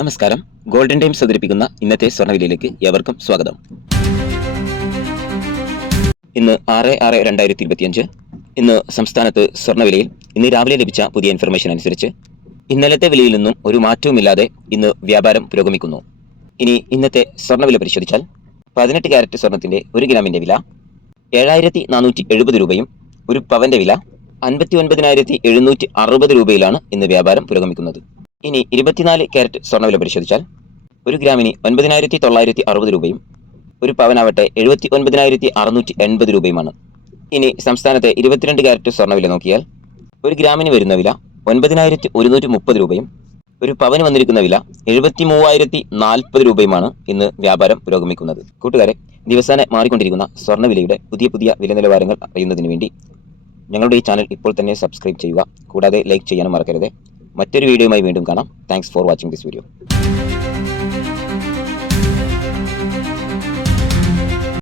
നമസ്കാരം. Golden times അവതരിപ്പിക്കുന്ന ഇന്നത്തെ സ്വർണ്ണവിലയിലേക്ക് ഏവർക്കും സ്വാഗതം. ഇന്ന് 6/6/2025. ഇന്ന് സംസ്ഥാനത്ത് സ്വർണ്ണവിലയിൽ ഇന്ന് രാവിലെ ലഭിച്ച പുതിയ ഇൻഫർമേഷൻ അനുസരിച്ച് ഇന്നലത്തെ വിലയിൽ നിന്നും ഒരു മാറ്റവുമില്ലാതെ ഇന്ന് വ്യാപാരം പുരോഗമിക്കുന്നു. ഇനി ഇന്നത്തെ സ്വർണ്ണവില പരിശോധിച്ചാൽ 18 ക്യാരറ്റ് സ്വർണത്തിന്റെ 1 ഗ്രാമിന്റെ വില 7470 രൂപയും ഒരു പവന്റെ വില 59,760 രൂപയിലാണ് ഇന്ന് വ്യാപാരം പുരോഗമിക്കുന്നത്. ഇനി 24 ക്യാരറ്റ് സ്വർണ്ണവില പരിശോധിച്ചാൽ 1 ഗ്രാമിന് 9,960 രൂപയും ഒരു പവനാവട്ടെ 79,680 രൂപയുമാണ്. ഇനി സംസ്ഥാനത്തെ 22 ക്യാരറ്റ് സ്വർണ്ണവില നോക്കിയാൽ 1 ഗ്രാമിന് വരുന്ന വില 9,130 രൂപയും ഒരു പവന് വന്നിരിക്കുന്ന വില 73,040 രൂപയുമാണ് ഇന്ന് വ്യാപാരം പുരോഗമിക്കുന്നത്. കൂട്ടുകാരെ, ദിവസേന മാറിക്കൊണ്ടിരിക്കുന്ന സ്വർണ്ണവിലയുടെ പുതിയ വില നിലവാരങ്ങൾ അറിയുന്നതിന് വേണ്ടി ഞങ്ങളുടെ ഈ ചാനൽ ഇപ്പോൾ തന്നെ സബ്സ്ക്രൈബ് ചെയ്യുക. കൂടാതെ ലൈക്ക് ചെയ്യാനും മറക്കരുത്. മറ്റൊരു വീഡിയോയുമായി വീണ്ടും കാണാം. Thanks for watching this video.